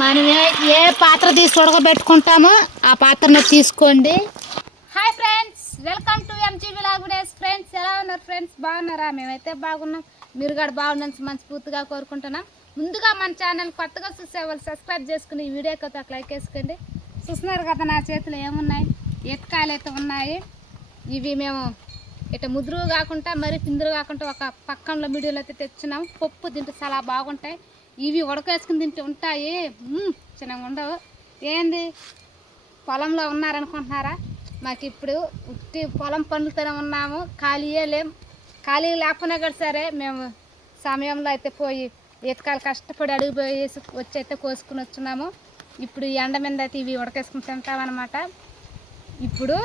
మనం ఏ పాత్ర తీసి ఉడకబెట్టుకుంటామో ఆ పాత్రని తీసుకోండి. Hi friends, welcome to MG vlog videos. Friends ఎలా ఉన్నారు ఫ్రెండ్స్? బాగున్నారా? మేమైతే బాగున్నాం. మీరు కూడా బాగుందని మనస్ఫూర్తిగా కోరుకుంటున్నాం. ముందుగా మన ఛానల్ కొత్తగా చూసే వాళ్ళు సబ్స్క్రైబ్ చేసుకుని ఈ వీడియోకి ఒక లైక్ వేసుకోండి. చూస్తున్నారు కదా నా చేతిలో ఏమున్నాయి, ఎత్కాయలు అయితే ఉన్నాయి. ఇవి మేము ఇట్లా ముదురు కాకుండా మరి పిందురు కాకుండా ఒక పక్కంలో వీడియోలో అయితే తెచ్చున్నాం. పప్పు తింటూ చాలా బాగుంటాయి. ఇవి ఉడకేసుకుని తింటూ ఉంటాయి, చిన్నగా ఉండవు. ఏంది పొలంలో ఉన్నారనుకుంటున్నారా? మాకు ఇప్పుడు ఉట్టి పొలం పనులతోనే ఉన్నాము, ఖాళీయే లేం. ఖాళీ లేకపోయినా కూడా సరే మేము సమయంలో అయితే పోయి ఎతకాలు కష్టపడి అడుగు పోయేసి వచ్చి అయితే కోసుకుని వచ్చున్నాము. ఇప్పుడు ఈ ఎండ మీద అయితే ఇవి ఉడకేసుకుని తింటామన్నమాట. ఇప్పుడు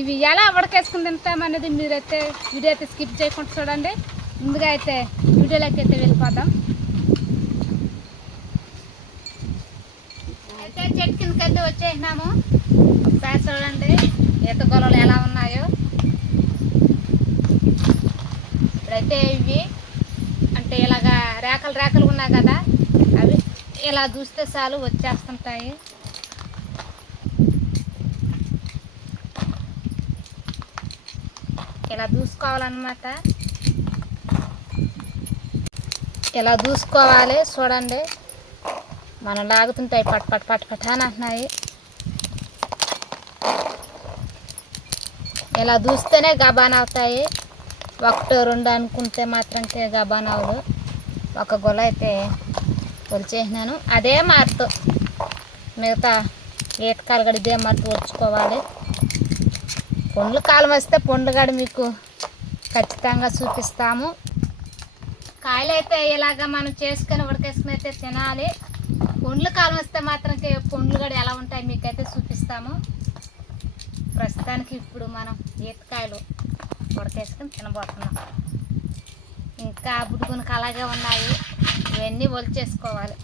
ఇవి ఎలా ఉడకేసుకుని తింటామనేది మీరైతే వీడియో అయితే స్కిప్ చేయకుండా చూడండి. ముందుగా అయితే వీడియోలోకి అయితే వెళ్ళిపోదాం. అయితే చెట్టు కిందకైతే వచ్చేసినాము. ఒకసారి చూడండి ఈత గొలలు ఎలా ఉన్నాయో. ఇప్పుడైతే ఇవి అంటే ఇలాగా రేఖలు రేఖలు ఉన్నాయి కదా, అవి ఇలా చూస్తే చాలు వచ్చేస్తుంటాయి. ఇలా దూసుకోవాలన్నమాట. ఇలా దూసుకోవాలి. చూడండి మనం లాగుతుంటాయి, పట్ పట్ పట్ పట్ అని అంటున్నాయి. ఇలా దూస్తేనే గబాన్ అవుతాయి. ఒకటో రెండు అనుకుంటే మాత్రం గబాన్ అవ్వదు. ఒక గొల అయితే కొలిచేసినాను, అదే మార్తో మిగతా ఈతకాలు గడి ఇదే మార్తో వచ్చుకోవాలి. పండ్లు కాలం వస్తే పండ్లు గడి మీకు ఖచ్చితంగా చూపిస్తాము. కాయలు అయితే ఇలాగ మనం చేసుకొని ఉడకేసుకుని అయితే తినాలి. పండ్లు కాలం వస్తే మాత్రం పండ్లు గడి ఎలా ఉంటాయి మీకైతే చూపిస్తాము. ప్రస్తుతానికి ఇప్పుడు మనం ఈతకాయలు ఉడకేసుకుని తినబోతున్నాం. ఇంకా బుడుగునికి అలాగే ఉన్నాయి, ఇవన్నీ ఒలిచేసుకోవాలి.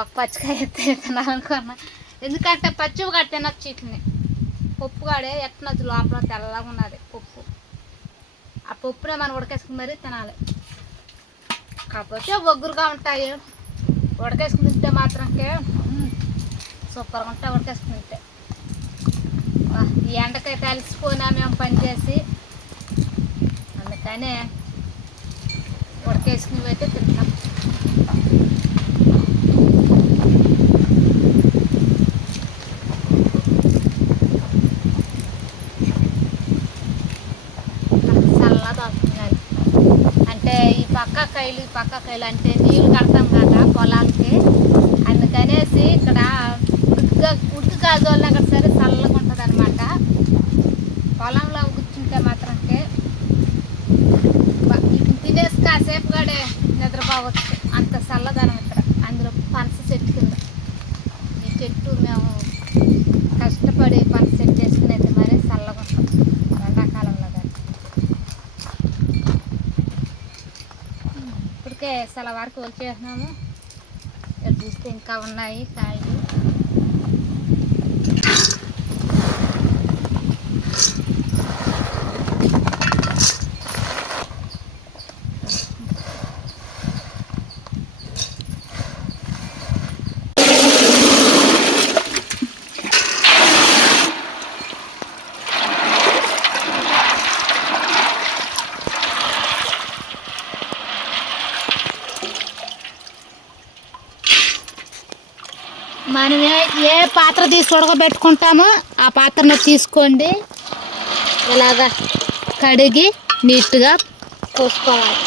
ఒక పచ్చికాయ అయితే తినాలనుకున్నా, ఎందుకంటే పచ్చివి కాడ తినొచ్చు. వీటిని పప్పు కాడే ఎట్టనొచ్చు, లోపల తెల్లగా ఉన్నది పప్పు. ఆ పప్పునే మనం ఉడకేసుకుని మరీ తినాలి. కాకపోతే ఒగ్గురుగా ఉంటాయి. ఉడకేసుకుని తింటే మాత్రంకే సూపర్గా ఉంటాయి. ఉడకేసుకుని తింటే ఈ ఎండకైతే అలసిపోయినా మేము పనిచేసి, అందుకనే ఉడకేసుకుని అయితే తింటాం. అంటే ఈ పక్క కాయలు అంటే నీళ్ళు కడతాం కదా పొలాలకి, అందుకనేసి ఇక్కడ ఉడుకు గాజువల్ల అక్కడ సరే చల్లగా ఉంటుంది అనమాట. పొలంలో కూర్చుంటే మాత్రంకే తినేసి కాసేపు కూడా నిద్రపోవచ్చు, అంత చల్లదనం ఇక్కడ. అందులో పనస చెట్టు కింద ఈ చెట్టు మేము కష్టపడి పనస చెట్టు వేసుకుని అయితే మరీ చల్లగా ఉంటాం ఎండాకాలంలో. కానీ ఇప్పటికే చాలా వరకు వచ్చేసినాము. ఇక్కడ చూస్తే ఇంకా ఉన్నాయి కాయలు. మనం ఏ పాత్ర తీసి ఉడకబెట్టుకుంటామో ఆ పాత్రని తీసుకోండి. ఇలాగా కడిగి నీట్గా పోసుకోవాలి.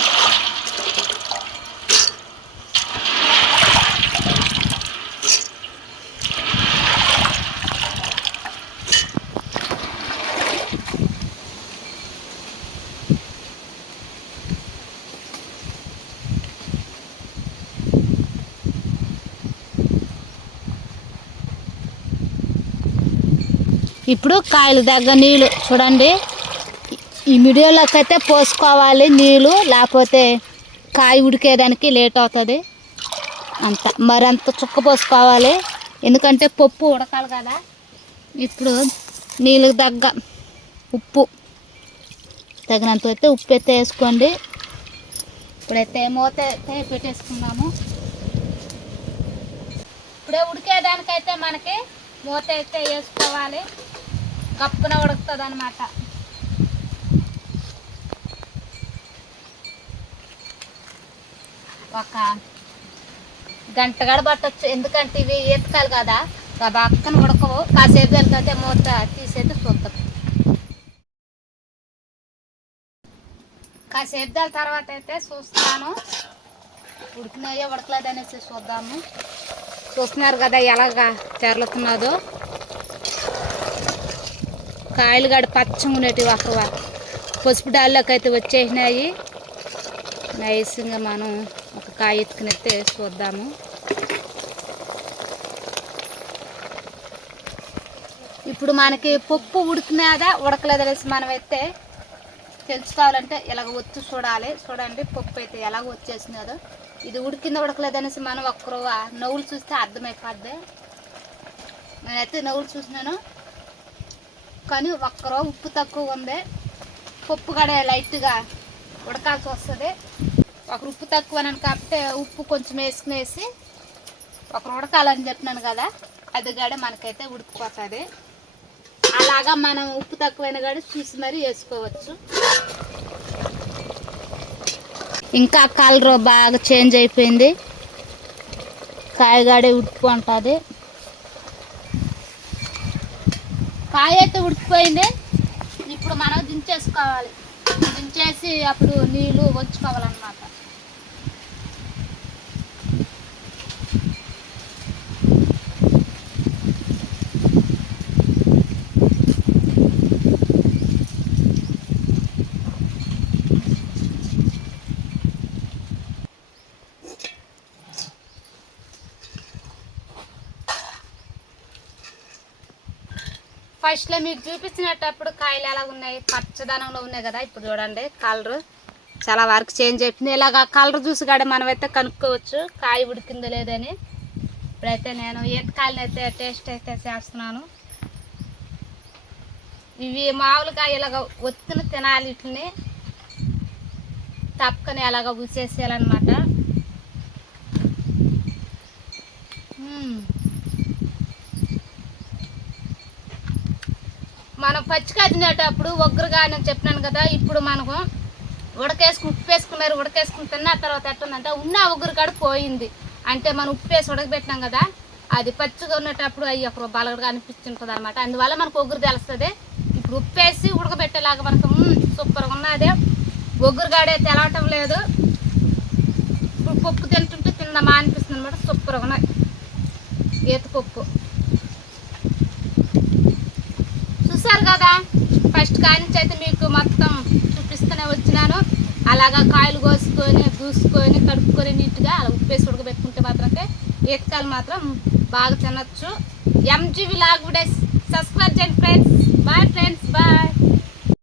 ఇప్పుడు కాయలు దగ్గర నీళ్ళు చూడండి, ఈ మిడియోలోకి అయితే పోసుకోవాలి నీళ్ళు, లేకపోతే కాయ ఉడికేదానికి లేట్ అవుతుంది. మరంత చుక్క పోసుకోవాలి, ఎందుకంటే పప్పు ఉడకాలి కదా. ఇప్పుడు నీళ్ళకి తగ్గ ఉప్పు తగినంత అయితే ఉప్పు అయితే వేసుకోండి. ఇప్పుడైతే మూత అయితే పెట్టేసుకున్నాము. ఇప్పుడే ఉడికేదానికైతే మనకి మూత అయితే వేసుకోవాలి. కప్పున ఉడుకుతుంది అన్నమాట. ఒక గంట గడ పట్టచ్చు, ఎందుకంటే ఇవి ఈతకాలు కదా, పక్కన ఉడకవు. కాసేపు వెళ్తే మూత తీసేది చూద్దాం. కాసేపు దాని తర్వాత అయితే చూస్తాను ఉడికినాయో ఉడకలేదు అనేసి చూద్దాము. చూస్తున్నారు కదా ఎలాగా తెరలుతున్నదో. కాయలు గడ పచ్చగా ఉండేటివి అక్కడ పసుపు డాల్లోకి అయితే వచ్చేసినాయి. నైస్గా మనం ఒక కాయ ఎత్తుకునైతే చూద్దాము. ఇప్పుడు మనకి పప్పు ఉడికినాదా ఉడకలేదు అనేసి మనం అయితే తెలుసుకోవాలంటే ఇలాగ ఒత్తి చూడాలి. చూడండి పప్పు అయితే ఎలాగ వచ్చేసినదో. ఇది ఉడికిందో ఉడకలేదు అనేసి మనం ఒక్కరు నవ్వులు చూస్తే అర్థమైపోద్ది. నేనైతే నవ్వులు చూసినాను కానీ ఒక్కరో ఉప్పు తక్కువ ఉంది. పప్పు కూడా లైట్గా ఉడకాల్సి వస్తుంది. ఒకరు ఉప్పు తక్కువ అని కాబట్టి ఉప్పు కొంచెం వేసుకునేసి ఒకరు ఉడకాలని చెప్పినాను కదా, అది కూడా మనకైతే ఉడికిపోతుంది. అలాగా మనం ఉప్పు తక్కువైన కూడా చూసి మరీ వేసుకోవచ్చు. ఇంకా కలర్ బాగా చేంజ్ అయిపోయింది. కాయగాడే ఉడికిపోతుంది. కాయ అయితే ఉడికిపోయింది. ఇప్పుడు మనం దించేసుకోవాలి. దించేసి అప్పుడు నీళ్ళు వంచుకోవాలన్నమాట. ఫస్ట్లో మీకు చూపించినప్పుడు కాయలు ఎలా ఉన్నాయి, పచ్చదనంలో ఉన్నాయి కదా. ఇప్పుడు చూడండి కలర్ చాలా వరకు చేంజ్ అయిపోయింది. ఇలాగ కలర్ చూసి కూడా మనమైతే కనుక్కోవచ్చు కాయ ఉడికిందో లేదని. ఇప్పుడైతే నేను ఈతకాయలను అయితే టేస్ట్ అయితే చేస్తున్నాను. ఇవి మామూలుగా ఇలాగ ఒత్తున తినాలి. వీటిని తప్పకని అలాగ ఊసేసేయాలన్నమాట. మనం పచ్చికాయ తినేటప్పుడు ఒగ్గరుగా నేను చెప్పినాను కదా. ఇప్పుడు మనకు ఉప్పు వేసుకున్నారు, ఉడకేసుకుని తిన్న తర్వాత ఎట్టుందంటే ఉన్న ఒగ్గరు కాడ పోయింది. అంటే మనం ఉప్పు వేసి ఉడకబెట్టినాం కదా, అది పచ్చిగా ఉన్నటప్పుడు అవి ఒక బలగడగా అనిపిస్తుంటుంది అనమాట. అందువల్ల మనకు ఒగ్గరు తెలుస్తుంది. ఇప్పుడు ఉప్పు వేసి ఉడకబెట్టేలాగా మనకు సూపర్గా ఉన్నది. ఒగ్గరుగాడే తెలవటం లేదు. ఇప్పుడు పప్పు తింటుంటే తిందామా అనిపిస్తుంది అనమాట. సూపర్గా ఉన్నది ఈతపప్పు. చూసారు కదా, ఫస్ట్ కానించి అయితే మీకు మొత్తం చూపిస్తూనే వచ్చినాను. అలాగా కాయలు కోసుకొని దూసుకొని కడుక్కొని నీట్గా అలా ఉప్పేసి ఉడకబెట్టుకుంటే మాత్రం ఈతకాయలు మాత్రం బాగా తినచ్చు. ఎంజీ విలాగ్ వీడియోస్ సబ్స్క్రైబ్ చేయండి ఫ్రెండ్స్. Bye friends, bye.